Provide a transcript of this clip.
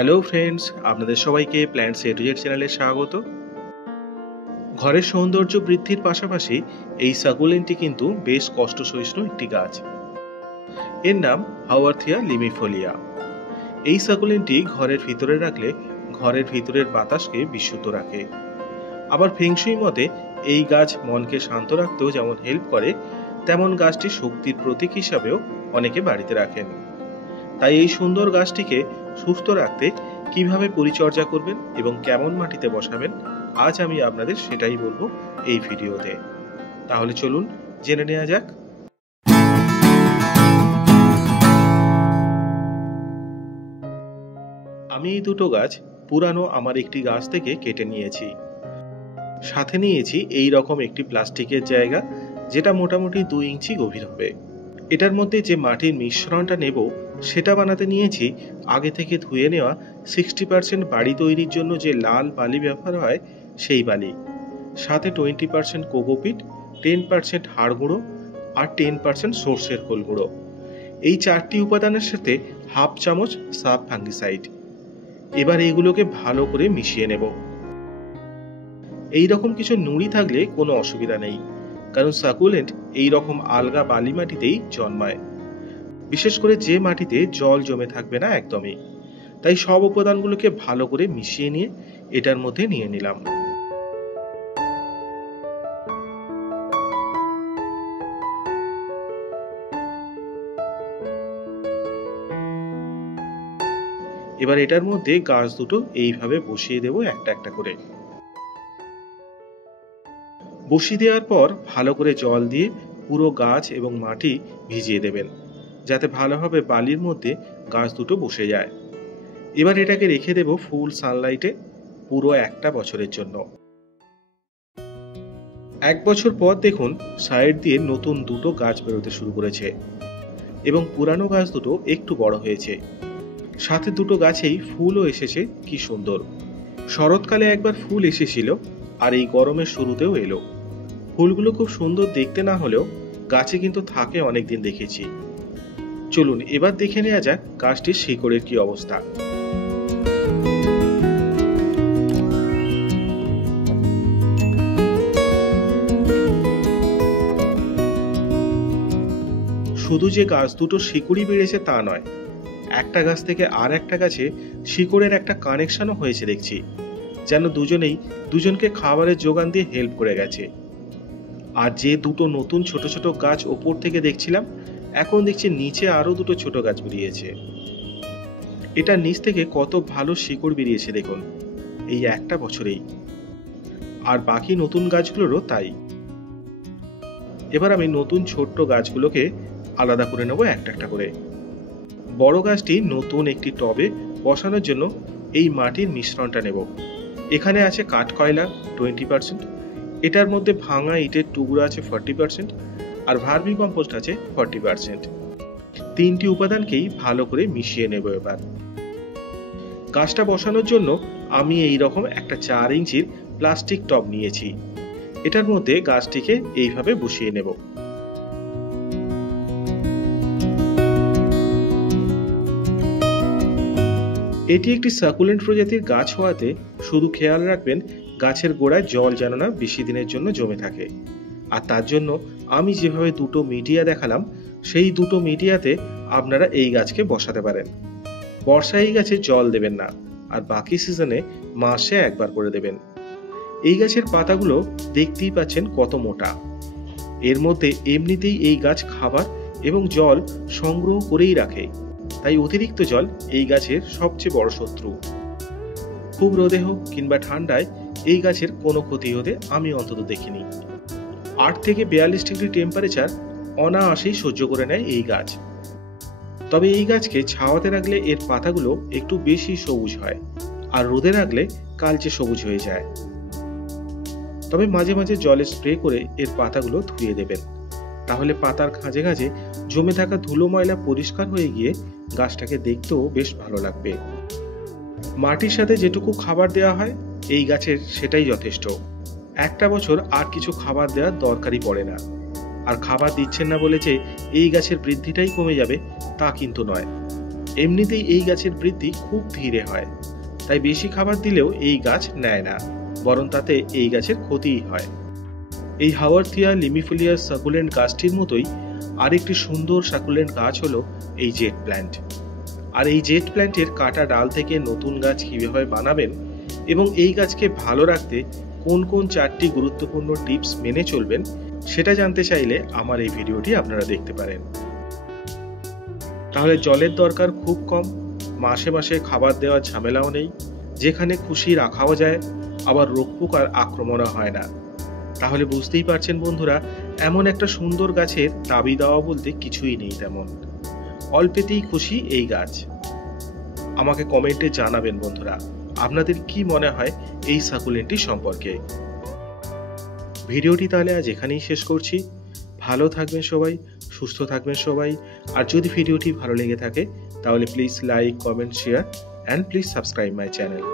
Hello friends, আপনাদের সবাইকে plants A to Z চ্যানেলে স্বাগত। ঘরের সৌন্দর্য বৃদ্ধির পাশাপাশি এই সাকুলেন্টটি কিন্তু বেশ কষ্ট সহিষ্ণু একটি গাছ। এর নাম হাওয়ার্থিয়া লিমিফোলিয়া। এই সাকুলেন্টটি ঘরের ভিতরে রাখলে ঘরের ভিতরের বাতাসকে বিশুদ্ধ রাখে। আবার ফেংশুই মতে এই গাছ মনকে শান্ত রাখতেও যেমন হেল্প করে, তেমন গাছটি শক্তির প্রতীক হিসাবেও অনেকে বাড়িতে রাখেন। তাই এই সুন্দর গাছটিকে সুস্থ রাখতে কিভাবে পরিচর্যা করবেন এবং কেমন মাটিতে বসাবেন, আজ আমি আপনাদের সেটাই বলবো এই ভিডিওতে। তাহলে চলুন জেনে নেওয়া যাক। আমি এই দুটো গাছ পুরানো আমার একটি গাছ থেকে কেটে নিয়েছি। সাথে নিয়েছি এই রকম একটি প্লাস্টিকের জায়গা, যেটা মোটামুটি 2 ইঞ্চি গভীর হবে। এটার মধ্যে যে মাটির মিশ্রণটা নেব সেটা বানাতে নিয়েছি আগে থেকে ধুয়ে নেওয়া 60% বাড়ি তৈরির জন্য যে লাল বালি ব্যবহার হয় সেই বালি, সাথে 20% কোকোপিট, 10% হাড় গুঁড়ো আর 10% সর্ষের খোল গুঁড়ো। এই 4টি উপাদানের সাথে হাফ চামচ সাব ফাঙ্গিসাইড। এবার এইগুলোকে ভালো করে মিশিয়ে নেব। এই রকম কিছু নুড়ি থাকলে কোনো অসুবিধা নেই, কারণ সাকুলেন্ট এই রকম আলগা বালি মাটিতেই জন্মায়, বিশেষ করে যে মাটিতে জল জমে থাকবে না একদমই। তাই সব উপাদানগুলোকে ভালো করে মিশিয়ে নিয়ে এটার মধ্যে নিয়ে নিলাম। এবার এটার মধ্যে গাছ দুটো এইভাবে বসিয়ে দেব একটা একটা করে। বসিয়ে দেওয়ার পর ভালো করে জল দিয়ে পুরো গাছ এবং মাটি ভিজিয়ে দেবেন, যাতে ভালোভাবে বালির মধ্যে গাছ দুটো বসে যায়। এবার এটাকে রেখে দেব ফুল সানলাইটে পুরো 1 বছরের জন্য। 1 বছর পর দেখুন সাইড দিয়ে নতুন দুটো গাছ বেরোতে শুরু করেছে এবং পুরানো গাছ দুটো একটু বড় হয়েছে। সাথে দুটো গাছেই ফুলও এসেছে, কি সুন্দর। শরৎকালে একবার ফুল এসেছিল আর এই গরমের শুরুতেও এলো। ফুলগুলো খুব সুন্দর দেখতে না হলেও গাছে কিন্তু থাকে অনেকদিন দেখেছি। চলুন এবার দেখে নেওয়া যাক গাছটির শিকড়ের কি অবস্থা। শুধু যে গাছ দুটো শিকড়ই বেড়েছে তা নয়, একটা গাছ থেকে আর একটা গাছে শিকড়ের একটা কানেকশনও হয়েছে দেখছি, যেন দুজনেই দুজনকে খাবারের যোগান দিয়ে হেল্প করে গেছে। আর যে দুটো নতুন ছোট ছোট গাছ ওপর থেকে দেখছিলাম, এখন দেখছি নিচে আরো দুটো ছোট গাছ বেরিয়েছে। এটা নিচ থেকে কত ভালো শিকড় বেরিয়েছে দেখুন এই 1 বছরেই। আর বাকি নতুন গাছগুলোরও তাই। এবার আমি নতুন ছোট্ট গাছগুলোকে আলাদা করে নেব একটা একটা করে। বড় গাছটি নতুন একটি টবে বসানোর জন্য এই মাটির মিশ্রণটা নেব। এখানে আছে কাঠকয়লা 20%, এটার মধ্যে ভাঙা ইটের টুকরো আছে 40%, আর ভার্মি কম্পোস্ট আছে 40%। 3টি উপাদানকেই ভালো করে মিশিয়ে নেব। এবার গাছটা বসানোর জন্য আমি এই রকম একটা 4 ইঞ্চির প্লাস্টিক টব নিয়েছি। এটার মধ্যে গাছটিকে এইভাবে বসিয়ে নেব। এটি একটি সাকুলেন্ট প্রজাতির গাছ হওয়াতে শুধু খেয়াল রাখবেন গাছের গোড়ায় জল যেন না বেশি দিনের জন্য জমে থাকে। আর তার জন্য আমি যেভাবে দুটো মিডিয়া দেখালাম, সেই দুটো মিডিয়াতে আপনারা এই গাছকে বসাতে পারেন। বর্ষায় এই গাছে জল দেবেন না, আর বাকি সিজনে মাসে একবার করে দেবেন। এই গাছের পাতাগুলো দেখতেই পাচ্ছেন কত মোটা। এর মধ্যে এমনিতেই এই গাছ খাবার এবং জল সংগ্রহ করেই রাখে, তাই অতিরিক্ত জল এই গাছের সবচেয়ে বড় শত্রু। খুব রোদে হোক কিংবা ঠান্ডায় এই গাছের কোনো ক্ষতি হতে আমি অন্তত দেখিনি। 8 থেকে 42 ডিগ্রি টেম্পারেচার অনায়াসেই সহ্য করে নেয় এই গাছ। তবে এই গাছকে ছাওয়াতে রাখলে এর পাতাগুলো একটু বেশি সবুজ হয়, আর রোদে রাখলে কালচে সবুজ হয়ে যায়। তবে মাঝে মাঝে জলে স্প্রে করে এর পাতাগুলো ধুয়ে দেবেন, তাহলে পাতার খাঁজে খাঁজে জমে থাকা ধুলো ময়লা পরিষ্কার হয়ে গিয়ে গাছটাকে দেখতেও বেশ ভালো লাগবে। মাটির সাথে যেটুকু খাবার দেওয়া হয় এই গাছের সেটাই যথেষ্ট। 1 বছর আর কিছু খাবার দেওয়ার দরকারই পড়ে না। আর খাবার দিচ্ছেন না বলে যে এই গাছের বৃদ্ধিটাই কমে যাবে তা কিন্তু নয়। এমনিতেই এই গাছের বৃদ্ধি খুব ধীরে হয়, তাই বেশি খাবার দিলেও এই গাছ নেয় না, বরং তাতে এই গাছের ক্ষতিই হয়। এই হাওয়ার্থিয়া লিমিফোলিয়া সাকুলেন্ট গাছটির মতোই আরেকটি সুন্দর সাকুলেন্ট গাছ হলো এই জেট প্ল্যান্ট। আর এই জেট প্ল্যান্টের কাটা ডাল থেকে নতুন গাছ কিভাবে বানাবেন এবং এই গাছকে ভালো রাখতে কোন কোন 4টি গুরুত্বপূর্ণ টিপস মেনে চলবেন সেটা জানতে চাইলে আমার এই ভিডিওটি আপনারা দেখতে পারেন। তাহলে জলের দরকার খুব কম, মাসে মাসে খাবার দেওয়ার ঝামেলাও নেই, যেখানে খুশি রাখাও যায়, আবার রোগ পোকার আক্রমণও হয় না। তাহলে বুঝতেই পারছেন বন্ধুরা, এমন একটা সুন্দর গাছের দাবি দেওয়া বলতে কিছুই নেই তেমন। অল্পেতেই খুশি এই গাছ। আমাকে কমেন্টে জানাবেন বন্ধুরা, আপনাদের কি মনে হয় এই সাকুলেন্টটি সম্পর্কে। ভিডিওটি তাহলে আজ এখানেই শেষ করছি। ভালো থাকবেন সবাই, সুস্থ থাকবেন সবাই। আর যদি ভিডিওটি ভালো লেগে থাকে তাহলে please like, comment, share and please subscribe my channel.